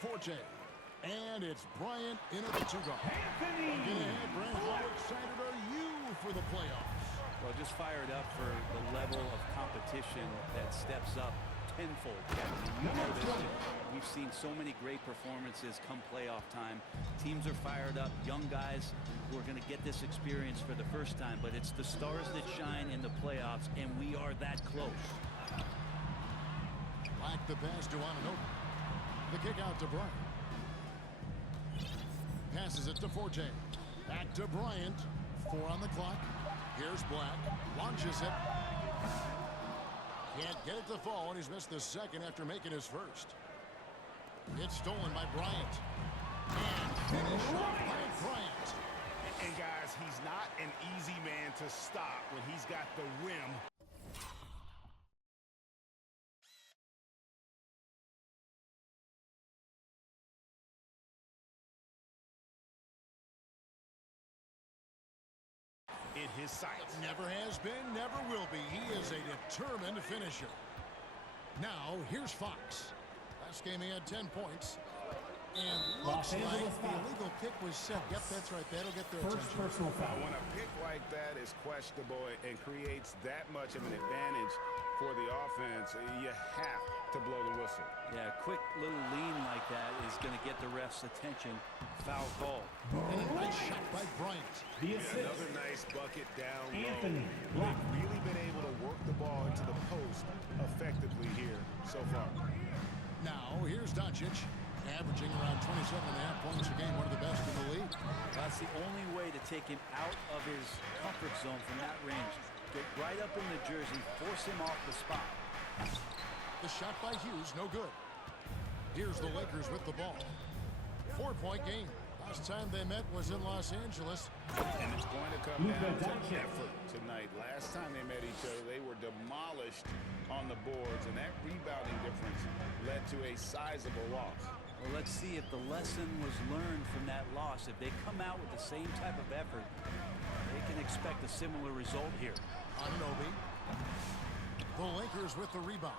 Forte. And it's Bryant in at the 2-guard. Get ahead, Brent. How excited are you for the playoffs? Well, just fired up for the level of competition that steps up tenfold, Captain. You know this. We've seen so many great performances come playoff time. Teams are fired up, young guys who are going to get this experience for the first time, but it's the stars that shine in the playoffs, and we are that close. Black the pass to Ananobi. The kick out to Bryant. Passes it to Forte. Back to Bryant. 4 on the clock. Here's Black. Launches it. Can't get it to fall, and he's missed the second after making his first. It's stolen by Bryant. And finished off by Bryant. And guys, he's not an easy man to stop when he's got the rim. In his sights. Never has been, never will be. He is a determined finisher. Now, here's Fox. Last game he had 10 points. And looks like the illegal pick was set. Yep, that's right. That'll get their attention. Personal foul. When a pick like that is questionable and creates that much of an advantage for the offense, you have to blow the whistle. Yeah, a quick little lean like that is going to get the ref's attention. Foul call. And a nice shot by Bryant. Another nice bucket down low. They've really been able to work the ball into the post effectively here so far. Now, here's Doncic, averaging around 27.5 points a game, one of the best in the league. That's the only way to take him out of his comfort zone from that range. Get right up in the jersey, force him off the spot. The shot by Hughes, no good. Here's the Lakers with the ball. 4-point game. Last time they met was in Los Angeles. And it's going to come down to effort tonight. Last time they met each other, they were demolished on the boards, and that rebounding difference led to a sizable loss. Well, let's see if the lesson was learned from that loss. If they come out with the same type of effort, they can expect a similar result here. Ananobi. The Lakers with the rebound.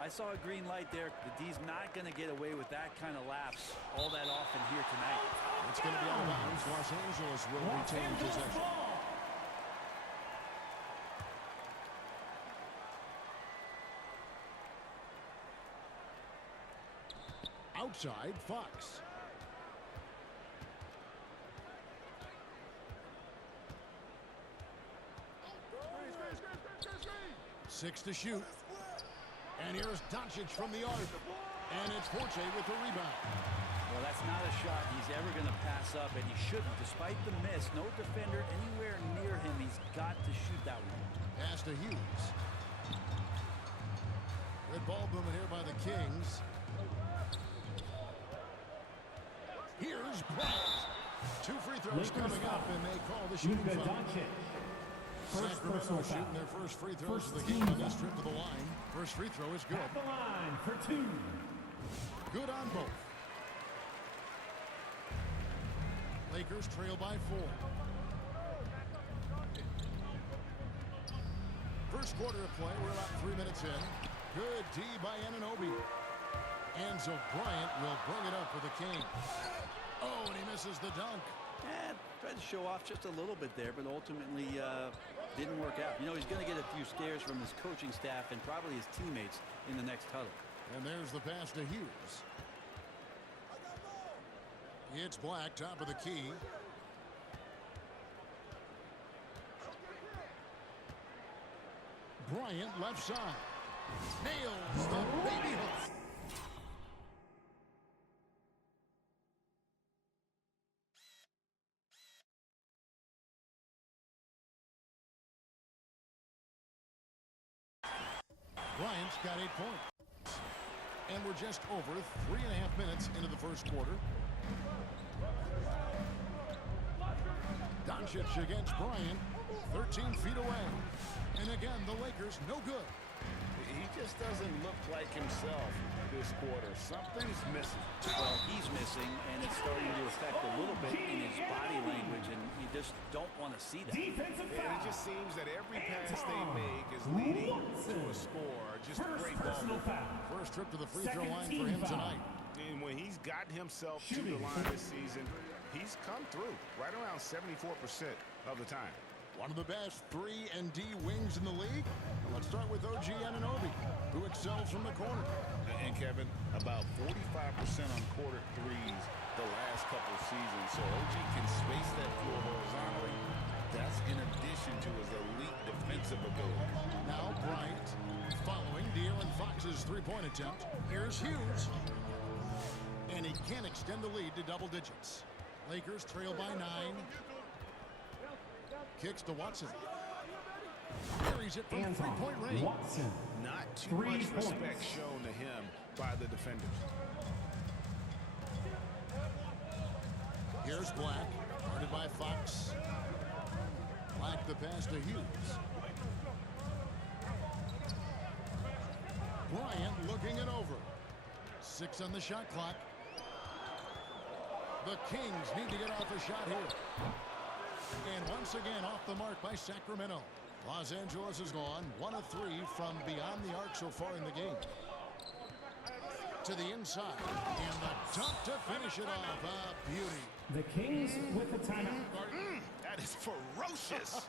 I saw a green light there. The D's not going to get away with that kind of lapse all that often here tonight. It's going to be out of bounds. Los Angeles will retain possession. Outside, Fox. Six to shoot. And here's Doncic from the arc. And it's Forte with the rebound. Well, that's not a shot he's ever going to pass up, and he shouldn't. Despite the miss, no defender anywhere near him. He's got to shoot that one. Pass to Hughes. Good ball movement here by the Kings. Here's Bryant. 2 free throws coming up, and they call the shooting foul. Sacramento shooting their first free throws of the game on this trip to the line. First free throw is good. At the line for 2. Good on both. Lakers trail by 4. First quarter of play. We're about 3 minutes in. Good D by Ananobi. And so Bryant will bring it up for the Kings. Oh, and he misses the dunk. Tried to show off just a little bit there, but ultimately didn't work out. You know, he's going to get a few scares from his coaching staff and probably his teammates in the next huddle. And there's the pass to Hughes. It's Black, top of the key. Bryant, left side. Nails the baby hook. Bryant's got 8 points. And we're just over 3.5 minutes into the first quarter. Doncic against Bryant, 13 feet away. And again, the Lakers no good. He just doesn't look like himself this quarter. Something's missing. Well, he's missing, and it's starting to affect a little bit in his body language, and you just don't want to see that. And it just seems that every pass they make is leading to a score. Just great ball. First trip to the free throw line for him tonight. And when he gotten himself to the line this season. He's come through right around 74% of the time. One of the best 3 and D wings in the league. And let's start with OG Anunoby, who excels from the corner. And Kevin, about 45% on quarter threes the last couple of seasons. So OG can space that floor horizontally. That's in addition to his elite defensive ability. Now Bryant following De'Aaron Fox's three-point attempt. Here's Hughes. And he can extend the lead to double digits. Lakers trail by 9. Kicks to Watson. Carries it from three-point range. Watson. Not too much respect shown to him by the defenders. Here's Black, guarded by Fox. Black the pass to Hughes. Bryant looking it over. 6 on the shot clock. The Kings need to get off a shot here. And once again off the mark by Sacramento. Los Angeles is gone 1 of 3 from beyond the arc so far in the game. To the inside. And the dunk to finish it off. A beauty. The Kings with the timeout. That is ferocious.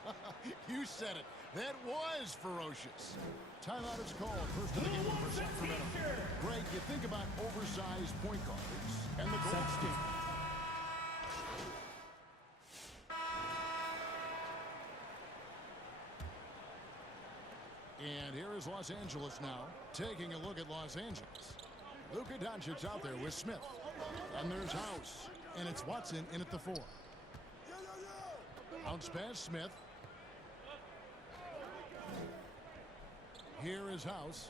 You said it. That was ferocious. Timeout is called. First of the game for Sacramento. Greg, you think about oversized point guards and the goal scheme. And here is Los Angeles now, taking a look at Los Angeles. Luka Doncic's out there with Smith. And there's House. And it's Watson in at the 4. Bounce pass Smith. Here is House.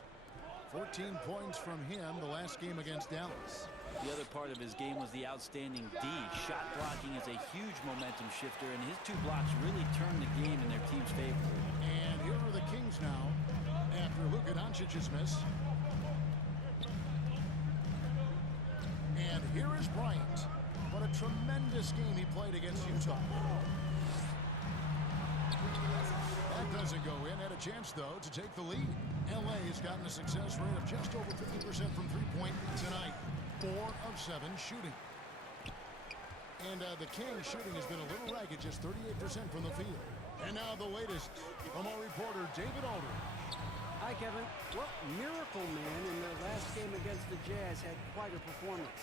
14 points from him the last game against Dallas. The other part of his game was the outstanding D. Shot blocking is a huge momentum shifter, and his 2 blocks really turned the game in their team's favor. And here are the Kings now after Luka Doncic's miss. And here is Bryant. What a tremendous game he played against Utah. That doesn't go in. Had a chance, though, to take the lead. LA has gotten a success rate of just over 50% from three-point tonight. 4 of 7 shooting. And the Kings shooting has been a little ragged, just 38% from the field. And now the latest from our reporter, David Aldridge. Hi, Kevin. Well, Miracle Man in their last game against the Jazz had quite a performance.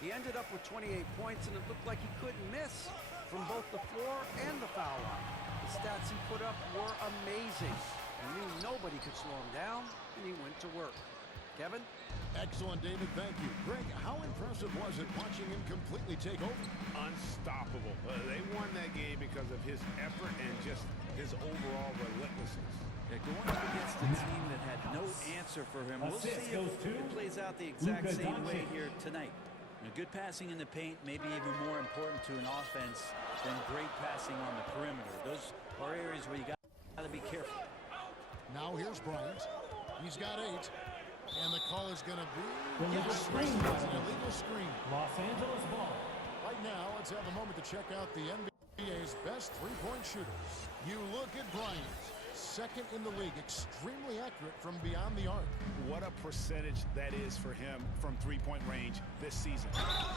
He ended up with 28 points, and it looked like he couldn't miss from both the floor and the foul line. The stats he put up were amazing. He knew nobody could slow him down, and he went to work. Kevin? Excellent, David. Thank you. Greg, how impressive was it watching him completely take over? Unstoppable. They won that game because of his effort and just his overall relentlessness. Yeah, going up against a team that had no answer for him. We'll see if it plays out the exact same way here tonight. Good passing in the paint may be even more important to an offense than great passing on the perimeter. Those are areas where you got to be careful. Now here's Bryant. He's got 8. And the call is going to be illegal screen. It's an illegal screen. Los Angeles ball. Right now, let's have a moment to check out the NBA's best three-point shooters. You look at Bryant, second in the league, extremely accurate from beyond the arc. What a percentage that is for him from three-point range this season.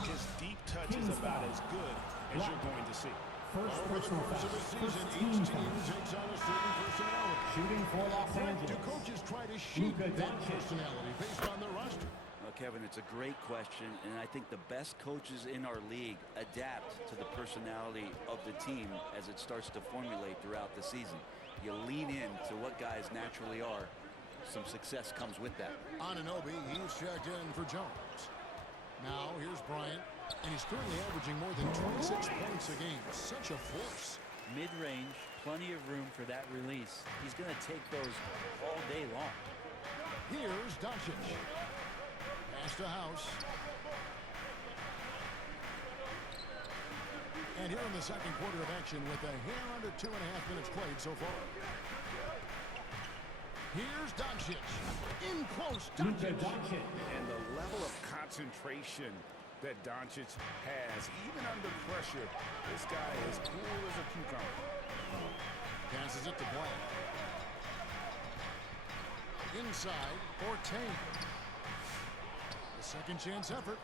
His deep touch is about as good as you're going to see. Over the course of the season, each team takes on a certain personality. Shooting for Los Angeles. Do coaches try to shape that personality based on their roster? Well, Kevin, it's a great question, and I think the best coaches in our league adapt to the personality of the team as it starts to formulate throughout the season. You lean into what guys naturally are. Some success comes with that. Anunoby, he's checked in for Jones. Now, here's Bryant. And he's currently averaging more than 26 points a game. Such a force. Mid-range, plenty of room for that release. He's going to take those all day long. Here's Doncic. Pass to House. And here in the second quarter of action with a hair under 2.5 minutes played so far. Here's Doncic. In close, Doncic. And the level of concentration that Doncic has, even under pressure, this guy is cool as a cucumber. Passes it to Black. Inside, Ortain. The second chance effort.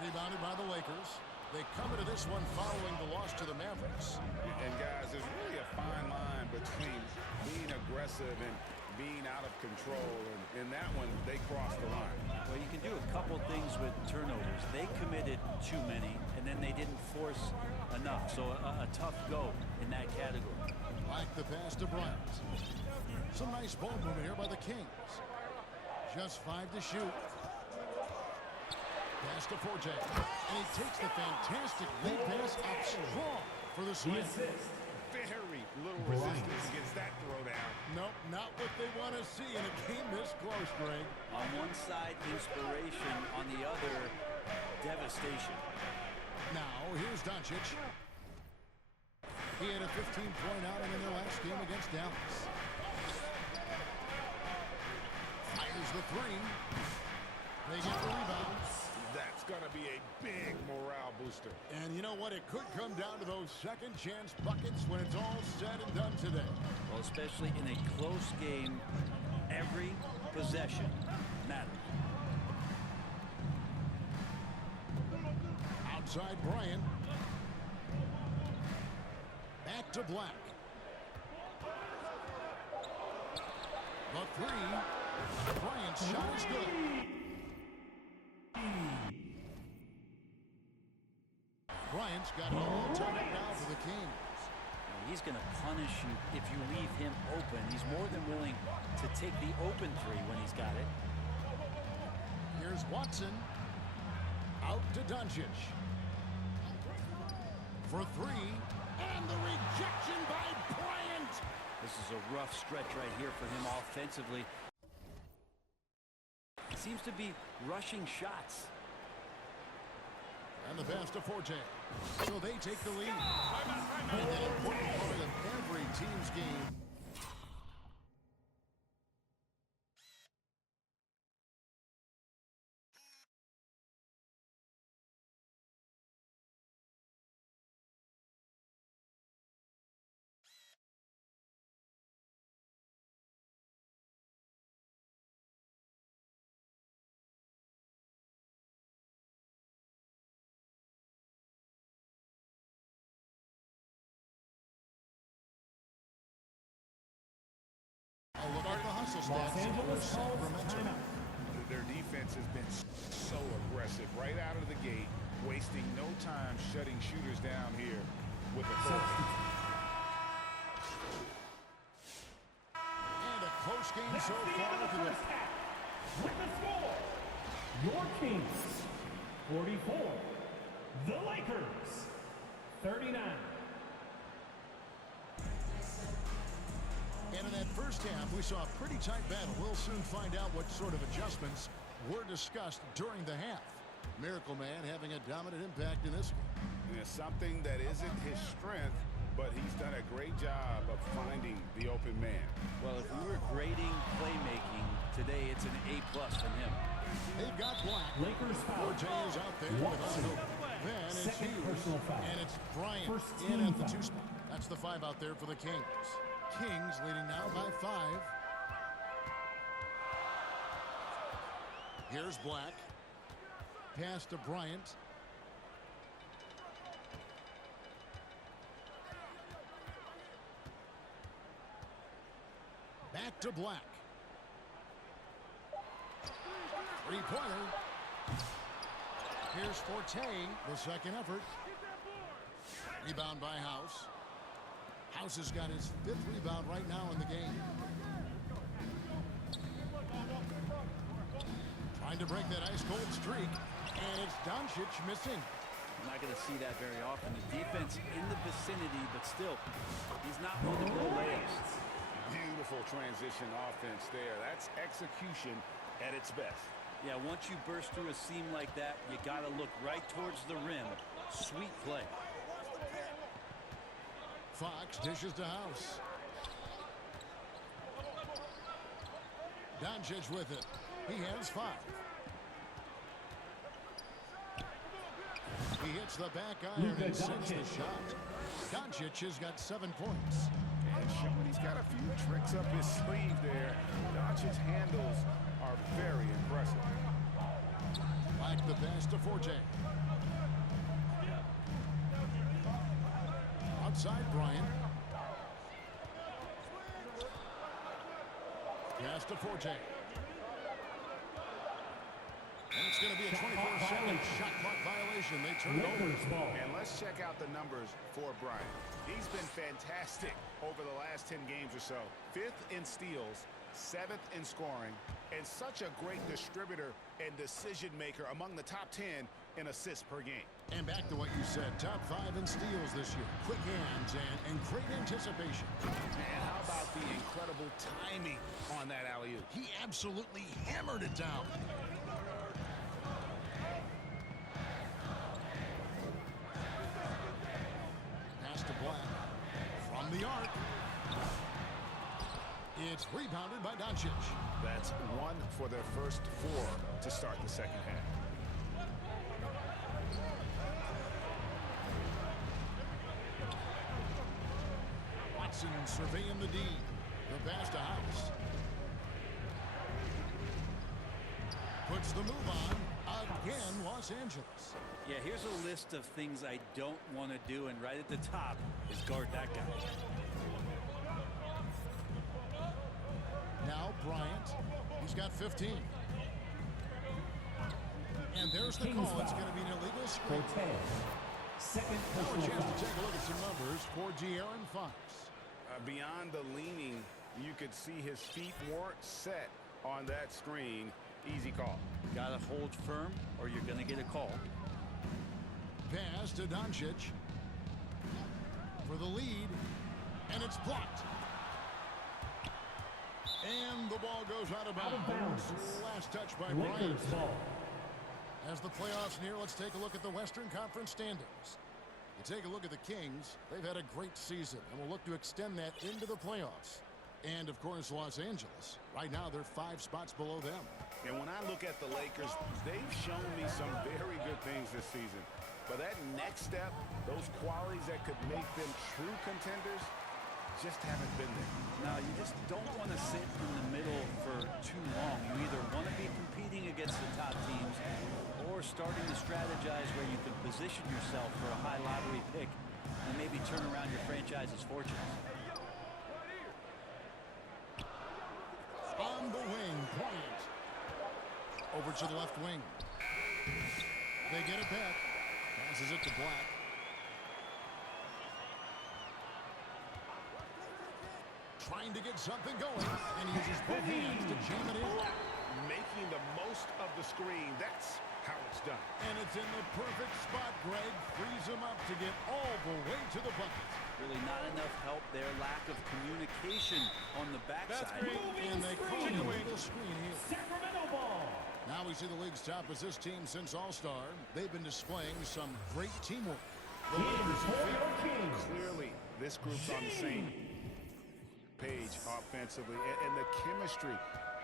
Rebounded by the Lakers. They come into this one following the loss to the Mavericks. And guys, there's really a fine line between being aggressive and being out of control. And in that one, they crossed the line. Well, you can do a couple things with turnovers. They committed too many, and then they didn't force enough. So a tough go in that category. Like the pass to Bryant. Some nice ball movement here by the Kings. Just 5 to shoot. Pass to Forte. And he takes the fantastic lead pass up strong for the swing. Very little resistance against that throwdown. Nope, not what they want to see in a game this close, Greg. On one side, inspiration. On the other, devastation. Now, here's Doncic. He had a 15-point outing in their last game against Dallas. Fires the three. They get the rebound. That's going to be a big morale booster. And you know what? It could come down to those second chance buckets when it's all said and done today. Well, especially in a close game, every possession matters. Outside Bryant. Back to Black. The three. Bryant's shot is good. Bryant's got it all tied up now for the Kings. He's going to punish you if you leave him open. He's more than willing to take the open three when he's got it. Here's Watson. Out to Doncic. For three. And the rejection by Bryant. This is a rough stretch right here for him offensively. He seems to be rushing shots. And the pass to Forte. So they take the lead. And an important part of every team's game. A look at the hustle stats for Sacramento. Their defense has been so aggressive right out of the gate, wasting no time shutting shooters down here with authority. And a close game so far today. With the score, your Kings 44, the Lakers 39. And in that first half, we saw a pretty tight battle. We'll soon find out what sort of adjustments were discussed during the half. Miracle Man having a dominant impact in this game. And it's something that isn't his strength, but he's done a great job of finding the open man. Well, if we were grading playmaking today, it's an A+ from him. They've got Black. Lakers foul. Forte is out there without hope. Then it's Second Hughes. personal foul. And it's Bryant First in team at the foul. 2 spot. That's the 5 out there for the Kings. Kings leading now by 5. Here's Black. Pass to Bryant. Back to Black. Three-pointer. Here's Forte, the second effort. Rebound by House. House has got his 5th rebound right now in the game. Trying to break that ice-cold streak, and it's Doncic missing. I'm not going to see that very often. The defense in the vicinity, but still, he's not one to blow layups. Beautiful transition offense there. That's execution at its best. Yeah, once you burst through a seam like that, you got to look right towards the rim. Sweet play. Fox dishes to House. Doncic with it. He has 5. He hits the back iron and sinks the shot. Doncic has got 7 points. And showing he's got a few tricks up his sleeve there. Doncic's handles are very impressive. Black the pass to Forte. Outside Bryant. Pass to Forte. And it's going to be a 24-second shot clock violation. They turn it over. And let's check out the numbers for Bryant. He's been fantastic over the last 10 games or so. 5th in steals, 7th in scoring, and such a great distributor and decision maker among the top 10 in assists per game. And back to what you said, top 5 in steals this year. Quick hands and great anticipation. Man, how about the incredible timing on that alley-oop? He absolutely hammered it down. Pass to Black. From the arc. It's rebounded by Doncic. That's 1 for their first 4 to start the second half. Watson surveying the D. The pass to House. Puts the move on. Again, Los Angeles. Yeah, here's a list of things I don't want to do, and right at the top is guard that guy. Now Bryant. He's got 15. And there's the call. It's going to be an illegal screen. Second Now a personal chance foul. to take a look at some numbers for De'Aaron Fox. Beyond the leaning, you could see his feet weren't set on that screen. Easy call. Got to hold firm, or you're going to get a call. Pass to Doncic for the lead, and it's blocked. And the ball goes out of bounds. Last touch by Bryant. Lakers ball. As the playoffs near, let's take a look at the Western Conference standings. You take a look at the Kings. They've had a great season, and will look to extend that into the playoffs. And, of course, Los Angeles. Right now, they're 5 spots below them. And when I look at the Lakers, they've shown me some very good things this season. But that next step, those qualities that could make them true contenders, just haven't been there. Now, you just don't want to sit in the middle for too long. You either want to be competing against the top teams or starting to strategize where you can position yourself for a high lottery pick and maybe turn around your franchise's fortunes. On the wing, Bryant. Over to the left wing. They get it back. Passes it to Black. Trying to get something going, and he uses both hands to jam it in. Making the most of the screen, that's how it's done. And it's in the perfect spot, Greg. Frees him up to get all the way to the bucket. Really not enough help there. Lack of communication on the backside. And they call it a legal screen here. Sacramento ball. Now we see the league's top assist team since All-Star. They've been displaying some great teamwork. The Lakers in favor. Clearly, this group's on the same page offensively, and the chemistry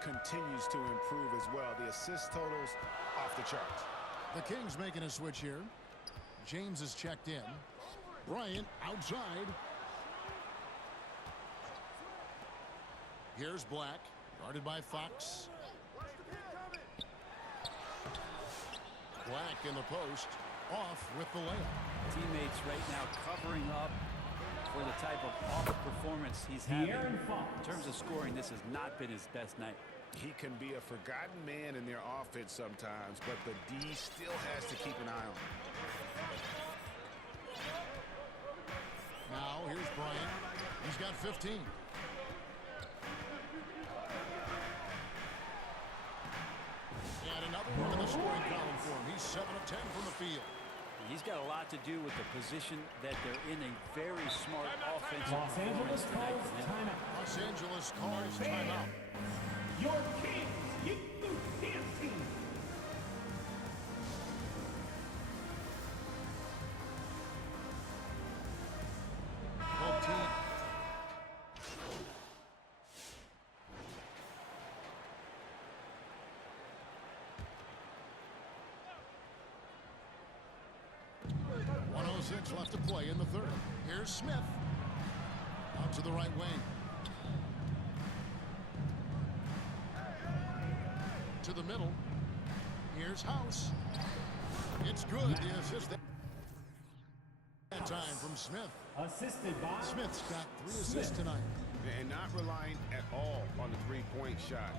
continues to improve as well. The assist totals off the charts. The Kings making a switch here. James is checked in. Bryant outside. Here's Black, guarded by Fox. Black in the post, off with the layup. Teammates right now covering up for the type of off performance he's having. De'Aaron Fox. In terms of scoring, this has not been his best night. He can be a forgotten man in their offense sometimes, but the D still has to keep an eye on him. Now here's Bryant. He's got 15. And another one in the scoring column for him. He's 7 of 10 from the field. He's got a lot to do with the position that they're in. A very smart offensive Los Angeles performance tonight calls from him. timeout. Los Angeles calls timeout. Your Kings youth dance team. Both teams. .106 left to play in the third. Here's Smith. Out to the right wing. To the middle. Here's House. It's good. The assist that time from Smith. Assisted by Smith's got 3 assists tonight. And not relying at all on the three-point shot.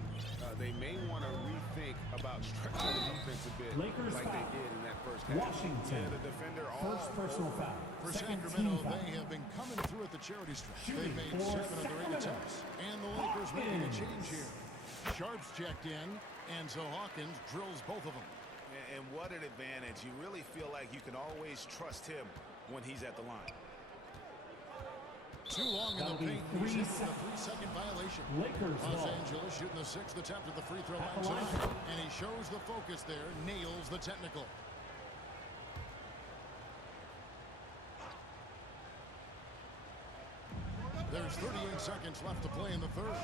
They may want to rethink about stretching the defense a bit, Lakers like foul. they did in that first half. Washington. Yeah, the defender First personal foul. For Second Sacramento, team foul. they have been coming through at the charity stripe. Shooting They've made for 7 of their 8 Sacramento. attempts. And the Lakers making a Hawkins. change here. Sharp's checked in, and so Hawkins drills both of them. And what an advantage. You really feel like you can always trust him when he's at the line. Too long in That'll the be paint. 3 He's hit with a seconds. 3-second violation. Lakers Los ball. Angeles shooting the 6th attempt at the free throw line At the line. tonight. And he shows the focus there, nails the technical. There's 38 seconds left to play in the third.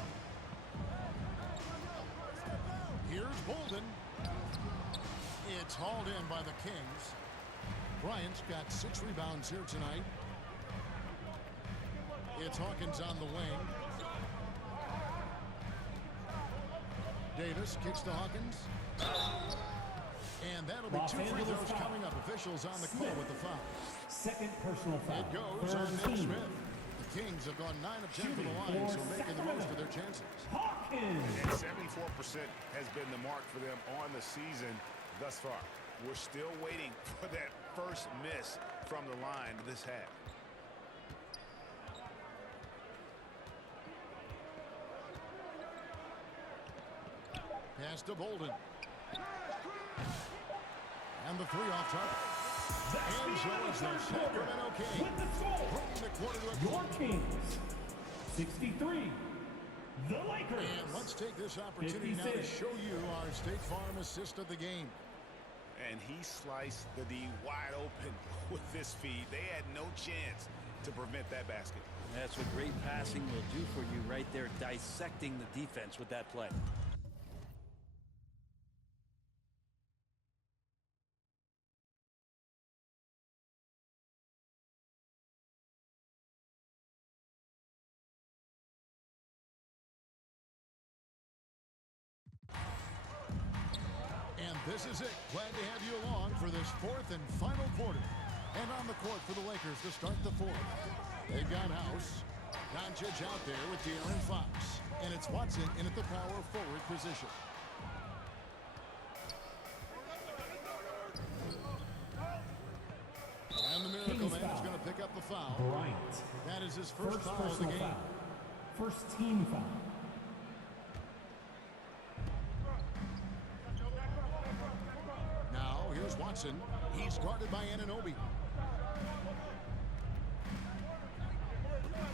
Here's Bolden. It's hauled in by the Kings. Bryant's got 6 rebounds here tonight. It's Hawkins on the wing. Davis kicks to Hawkins. And that'll be Los 2 free Angeles throws foul. coming up. Officials on the call with the foul. Second personal foul. It goes Third on Nick team. Smith. The Kings have gone 9 of 10 from the Shooting line, so for making the most Sacramento. of their chances. Hawkins. And 74% has been the mark for them on the season thus far. We're still waiting for that first miss from the line this half. Pass to Bolden. And the 3 off target. And so is the Sacramento Kings. With the score. Bringing the quarter to a Your close. Kings. 63. The Lakers. And let's take this opportunity now to 56. show you our State Farm assist of the game. And he sliced the D wide open with this feed. They had no chance to prevent that basket. That's what great passing will do for you right there, dissecting the defense with that play. And this is it. Glad to have you along for this 4th and final quarter. And on the court for the Lakers to start the 4th. They've got House. Doncic out there with De'Aaron Fox. And it's Watson in at the power forward position. And the Miracle Kings Man is foul. going to pick up the foul. Bryant. That is his first First foul of the personal game. foul. First team foul. Now, here's Watson. He's guarded by Anunoby.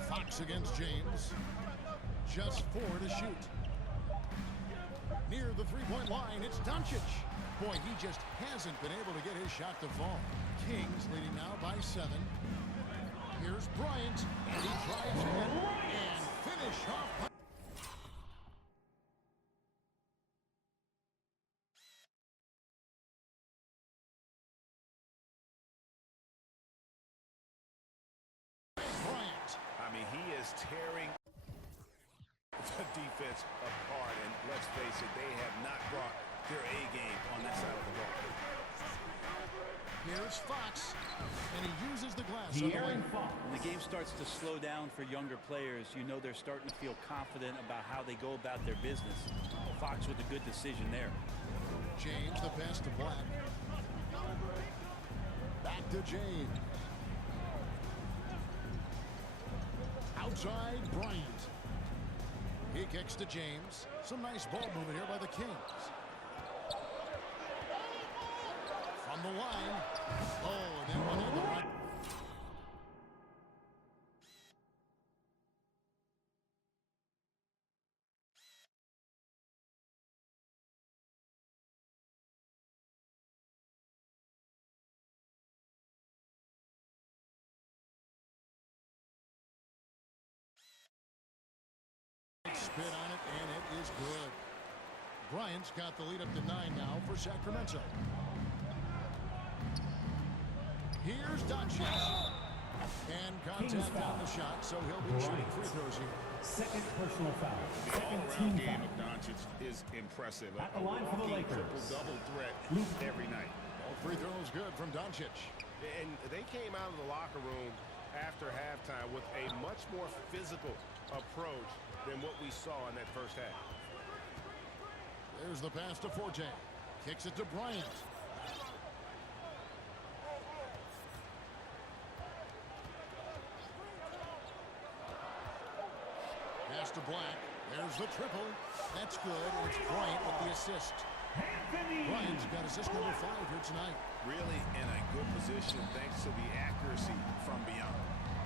Fox against James. Just 4 to shoot. Near the three-point line, it's Doncic. Boy, he just hasn't been able to get his shot to fall. Kings leading now by 7. Here's Bryant, and he drives in and finish off. Bryant. I mean, he is tearing the defense apart. And let's face it, they have not brought their A game on that side of the ball. Here's Fox, and he uses the glass on the De'Aaron wing. Fox. When the game starts to slow down for younger players, you know they're starting to feel confident about how they go about their business. Fox with a good decision there. James, the pass to Black. Back to James. Outside, Bryant. He kicks to James. Some nice ball movement here by the Kings. From the line. Oh, and that one had the right. Spit on it, and it is good. Bryant's got the lead up to 9 now for Sacramento. Here's Doncic. And contact on the shot, so he'll be shooting free throws here. Second personal foul. The Second all-around team game foul. of Doncic is impressive. At the line for the walking Lakers. triple-double threat every night. All free throws good from Doncic. And they came out of the locker room after halftime with a much more physical approach than what we saw in that first half. There's the pass to Forte. Kicks it to Bryant. Pass to Black. There's the triple. That's good, and it's Bryant with the assist. Bryant's got assist number 5 here tonight. Really in a good position thanks to the accuracy from beyond.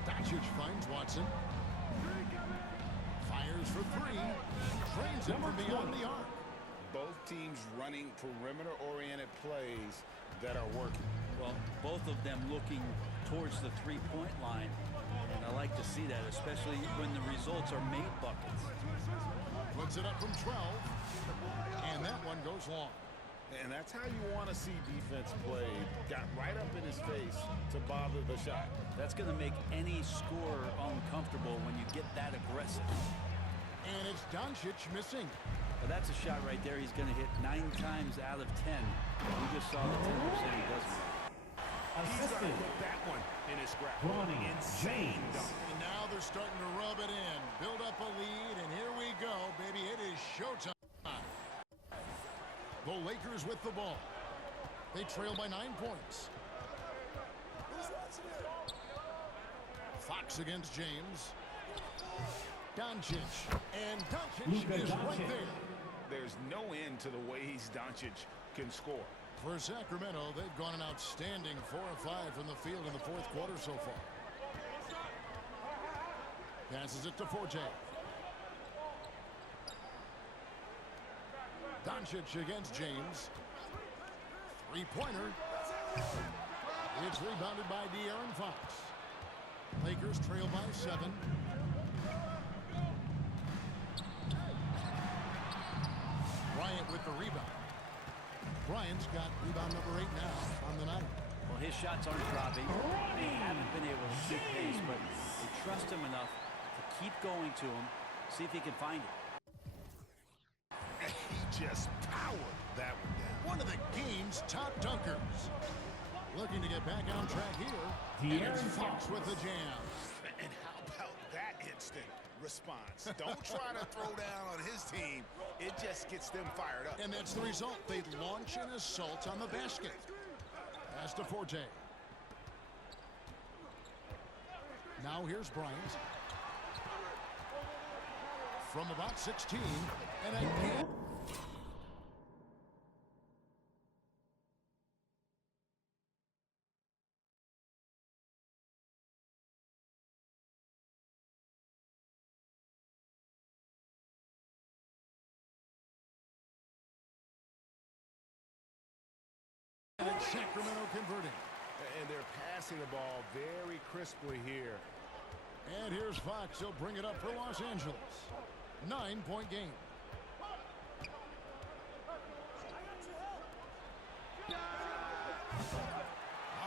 Doncic finds Watson. Fires for 3. Trains it from beyond the arc. Both teams running perimeter-oriented plays that are working. Well, both of them looking towards the three-point line. And I like to see that, especially when the results are made buckets. Puts it up from 12. And that one goes long. And that's how you want to see defense played. Got right up in his face to bother the shot. That's going to make any scorer uncomfortable when you get that aggressive. And it's Doncic missing. But that's a shot right there. He's going to hit 9 times out of 10. We just saw the 10% he doesn't. He's got to put that one in his grab. Bronny Insane James. dunk. And now they're starting to rub it in. Build up a lead, and here we go, baby. It is showtime. The Lakers with the ball. They trail by 9 points. Fox against James. Doncic. And Doncic is right there. There's no end to the ways Doncic can score. For Sacramento, they've gone an outstanding 4 of 5 from the field in the 4th quarter so far. Passes it to Forte. Doncic against James. 3-pointer. It's rebounded by De'Aaron Fox. Lakers trail by 7. Bryant with the rebound. Bryant's got rebound number 8 now on the night. Well, his shots aren't dropping. They haven't been able to keep pace, but they trust him enough to keep going to him, see if he can find it. He just powered that one down. One of the game's top dunkers. Looking to get back on track here. And it's Fox with the jam. And how about that instant response? Don't try to throw down on his team. It just gets them fired up. And that's the result. They launch an assault on the basket. Pass to Forte. Now here's Bryant. From about 16. And again. And Sacramento converting. And they're passing the ball very crisply here. And here's Fox. He'll bring it up for Los Angeles. 9-point game.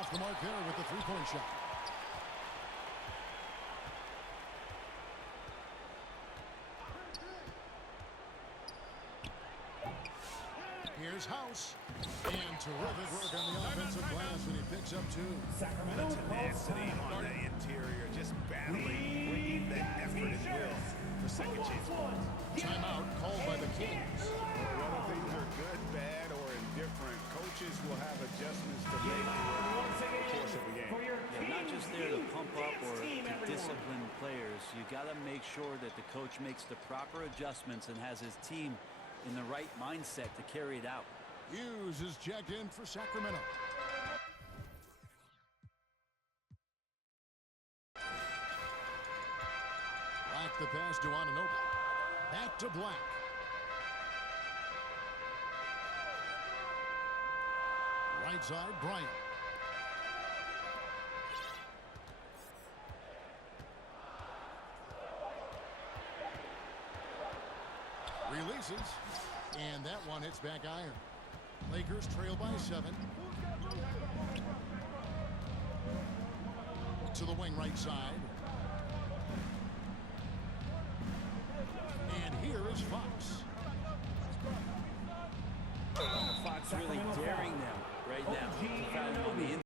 Off the mark there with the 3-point shot. Here's House. And terrific work on the offensive glass, and he picks up 2. Sacramento Tenacity on the interior, just battling, bringing that effort and will for second chance. Timeout called by the Kings. Whether things are good, bad, or indifferent, coaches will have adjustments to make over the course of the game. They're not just there to pump up or to discipline players. You got to make sure that the coach makes the proper adjustments and has his team in the right mindset to carry it out. Hughes is checked in for Sacramento. Black the pass to Anunoby. Back to Black. Right side, Bryant. Releases. And that one hits back iron. Lakers trail by 7. To the wing right side. was Fox. Fox really daring them right now to foul him on the